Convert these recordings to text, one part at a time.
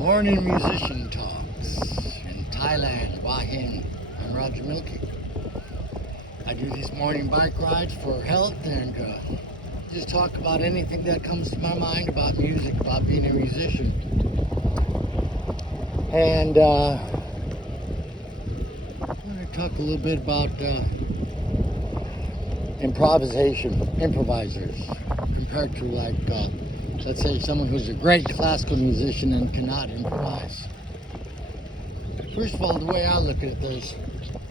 Morning Musician Talks in Thailand, Hua Hin. I'm Roger Milkey. I do these morning bike rides for health and just talk about anything that comes to my mind about music, about being a musician. And I'm going to talk a little bit about improvisers, compared to let's say someone who's a great classical musician and cannot improvise. First of all, the way I look at it, there's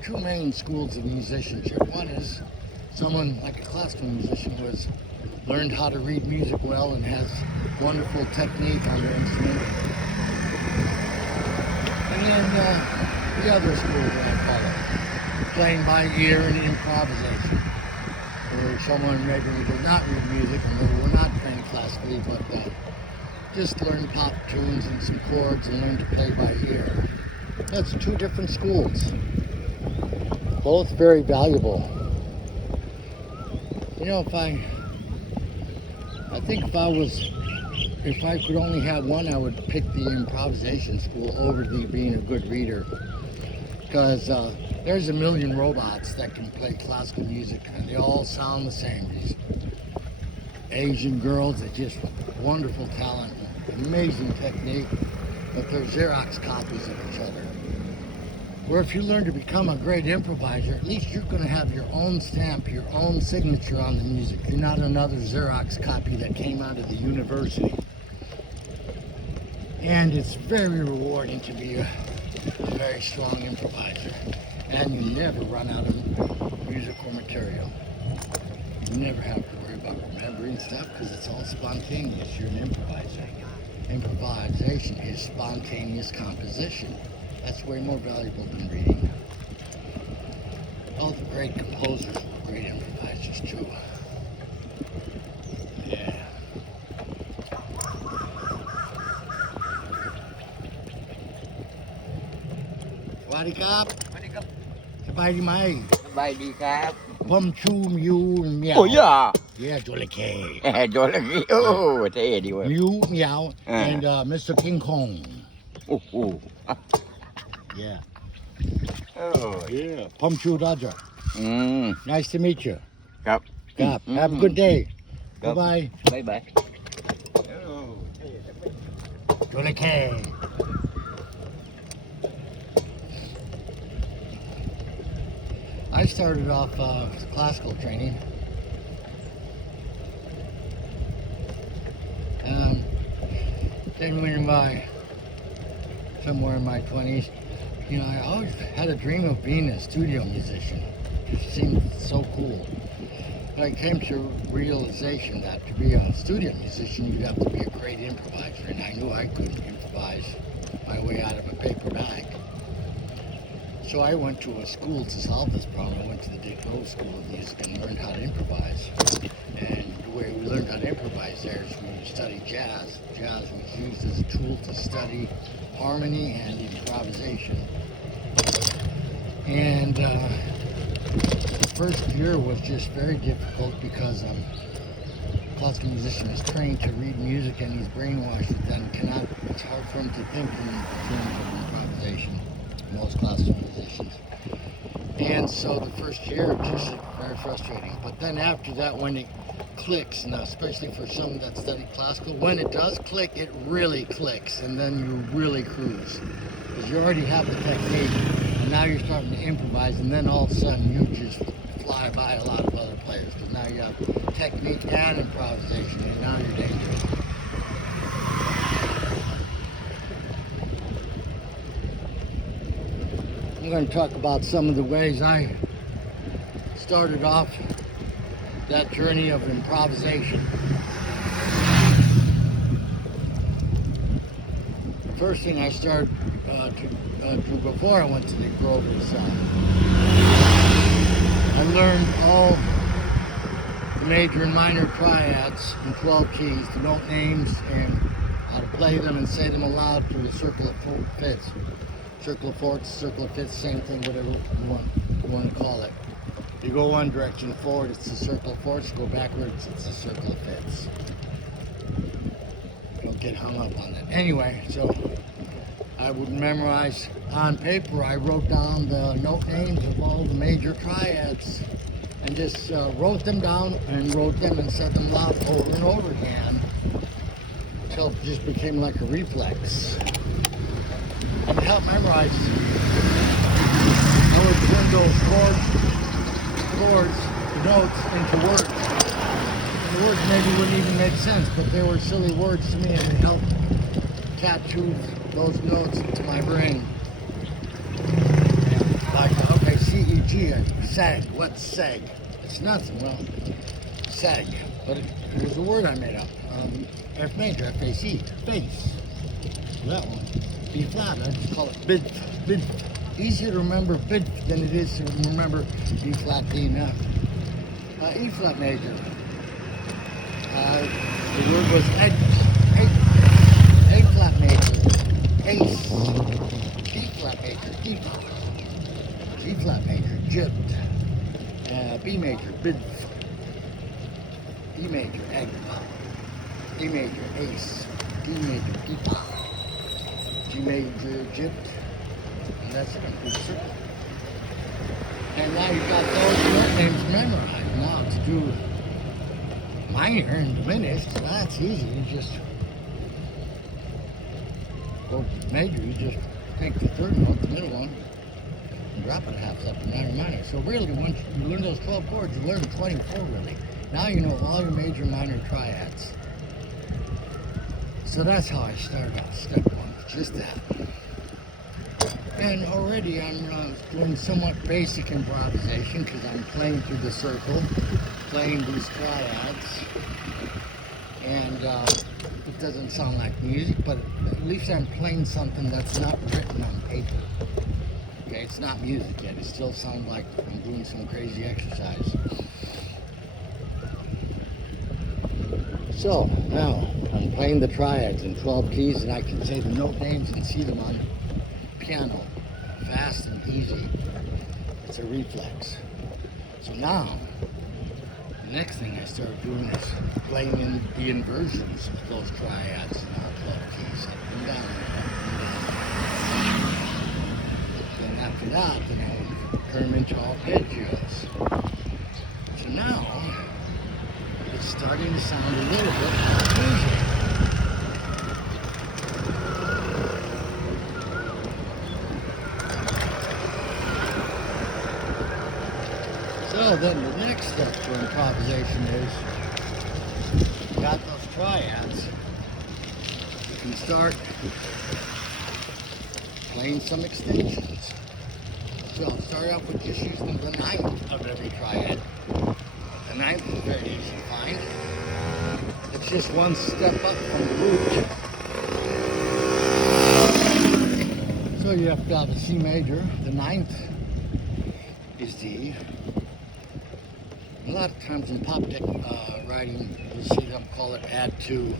two main schools of musicianship. One is someone like a classical musician who has learned how to read music well and has wonderful technique on their instrument. And then the other school that I follow, playing by ear and improvisation. Or someone maybe who does not read music and we're not trained classically, but just learn pop tunes and some chords and learn to play by ear. That's two different schools, both very valuable. You know, if I could only have one, I would pick the improvisation school over the being a good reader, because there's a million robots that can play classical music and they all sound the same. These Asian girls are just wonderful talent, amazing technique, but they're Xerox copies of each other. Where if you learn to become a great improviser, at least you're going to have your own stamp, your own signature on the music. You're not another Xerox copy that came out of the university. And it's very rewarding to be a very strong improviser. And you never run out of musical material. You never have to worry about remembering stuff because it's all spontaneous. You're an improviser. Improvisation is spontaneous composition. That's way more valuable than reading. All the great composers were great improvisers too. Yeah. Sawasdee krap. สบายดีไหม สบายดีครับ ผมชูมิวเหมียว โอ้ยอ่ะ Yeah, จระเข้ โดนแล้วนี่โอ้เท่ดีเว้ย Mew Meow Uh. and Mr. King Kong. โอ้โห Yeah. โอ้ Yeah. Pumchu Dodger. อืม Nice to meet you. ครับ God, have a good day. ครับ Bye บ๊ายบาย bye. Jolake. I started off classical training. Then when somewhere in my 20s, you know, I always had a dream of being a studio musician. It seemed so cool. But I came to realization that to be a studio musician, you'd have to be a great improviser, and I knew I couldn't improvise my way out of a paper bag. So I went to a school to solve this problem. I went to the Dick Grove School of Music and learned how to improvise. And the way we learned how to improvise there is we studied jazz. Jazz was used as a tool to study harmony and improvisation. And the first year was just very difficult because a classical musician is trained to read music and he's brainwashed with that and cannot, it's hard for him to think in terms of improvisation. Most classical musicians. And so the first year was just very frustrating. But then after that, when it clicks, and especially for someone that studied classical, when it does click, it really clicks, and then you really cruise. Because you already have the technique, and now you're starting to improvise, and then all of a sudden you just fly by a lot of other players, because now you have technique and improvisation, and now you're dangerous. I'm going to talk about some of the ways I started off that journey of improvisation. The first thing I started to do before I went to the Grove was I learned all the major and minor triads in 12 keys, the note names, and how to play them and say them aloud through the circle of fifths. Circle of fourths, circle of fifths, same thing, whatever you want to call it. You go one direction forward, it's the circle of fourths. Go backwards, it's the circle of fifths. Don't get hung up on that. Anyway, so I would memorize on paper. I wrote down the note names of all the major triads and just wrote them down and wrote them and said them loud over and over again until it just became like a reflex. And to help memorize, I would turn those chords, the notes into words. And the words maybe wouldn't even make sense, but they were silly words to me and it helped tattoo those notes into my brain. Like, okay, C-E-G, sag. What's sag? It's nothing. Well, sag. But it was a word I made up. F major, F-A-C, face. That one. B flat, I just call it bid. Bid. Easier to remember bid than it is to remember B flat, D, and F. E flat major. The word was egg. A flat major, ace, D flat major, D, G flat major, jibbed, B major, bid, E major, egg, E major, ace, D major, D, G major, jibbed, and that's a complete circle. And now you've got those note names memorized. Now to do minor and diminished, that's easy. You just go major, you just take the third note, the middle one, and drop it a half step to minor minor. So really, once you learn those 12 chords, you learn 24 really. Now you know all your major minor triads. So that's how I started off step one, just that. And already I'm doing somewhat basic improvisation because I'm playing through the circle, playing these triads. And it doesn't sound like music, but at least I'm playing something that's not written on paper. Okay, it's not music yet. It still sounds like I'm doing some crazy exercise. So now I'm playing the triads in 12 keys, and I can say the note names and see them on the piano, fast and easy. It's a reflex. So now, the next thing I started doing is playing in the inversions of those triads in all 12 keys, up and down, up and down. Then after that, then I would turn them into arpeggios. So now, it's starting to sound a little bit like music. So then the next step for improvisation is, you got those triads, you can start playing some extensions. So I'll start off with just using the ninth of every triad. The ninth is very easy to find. It's just one step up from the root. So you have to have a C major. The ninth is D. A lot of times in pop deck writing, you'll see them call it add 2.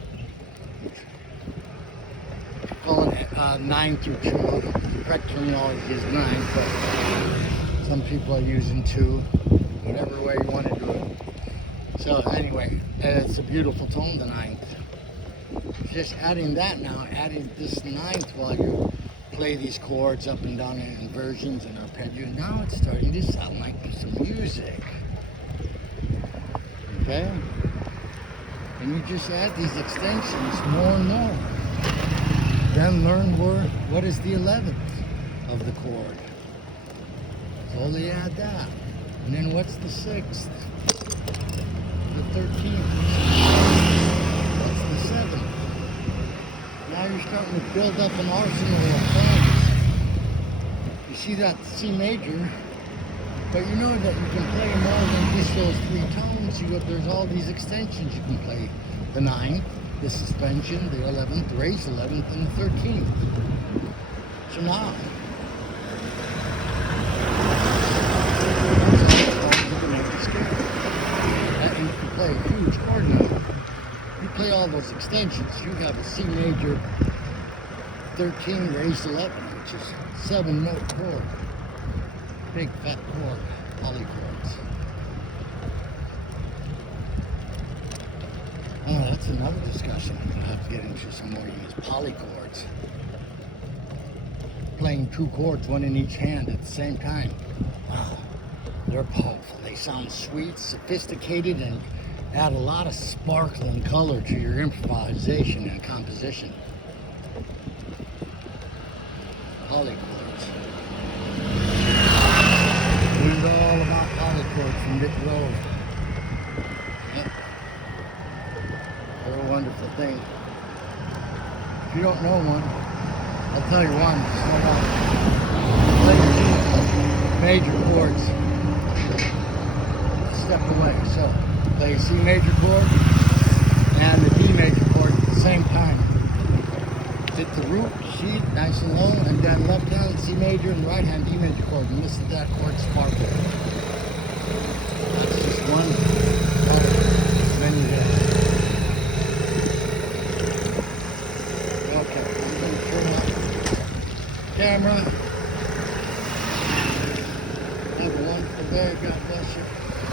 Call it 9 through 2. The correct terminology is 9, but some people are using 2, whatever way you want to do it. So anyway, it's a beautiful tone, the ninth. Just adding that now, adding this ninth while you play these chords up and down in inversions and arpeggio. Now it's starting to sound like some music. Okay? And you just add these extensions more and more. Then learn what is the 11th of the chord. Slowly add that. And then what's the 6th? The 13th. What's the 7th? Now you're starting to build up an arsenal of tones. You see that C major, but you know that you can play more than just those 3 tones. There's all these extensions you can play. The 9th, the suspension, the 11th, the raised 11th, and the 13th. So now, you can play a huge chord now. You play all those extensions, you have a C major 13 raised 11, which is 7-note chord. Big fat chord, polychords. Oh, that's another discussion. We'll have to get into some more use polychords. playing two chords, one in each hand at the same time. Wow, they're powerful. They sound sweet, sophisticated, and add a lot of sparkle and color to your improvisation and composition. Polychords. Learned all about polychords from Dick Grove. Yep. They're a wonderful thing. If you don't know one, I'll tell you one. Play your major chords. Step away. So play C major chord and the D major chord at the same time. Hit the root sheet nice and low, and then left hand C major and right hand D major chord. And listen to that chord sparkle. That's just one out of many there. Okay, I'm going to turn off the camera. Have a wonderful day. God bless you.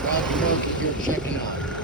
Roger Milk if you're checking out.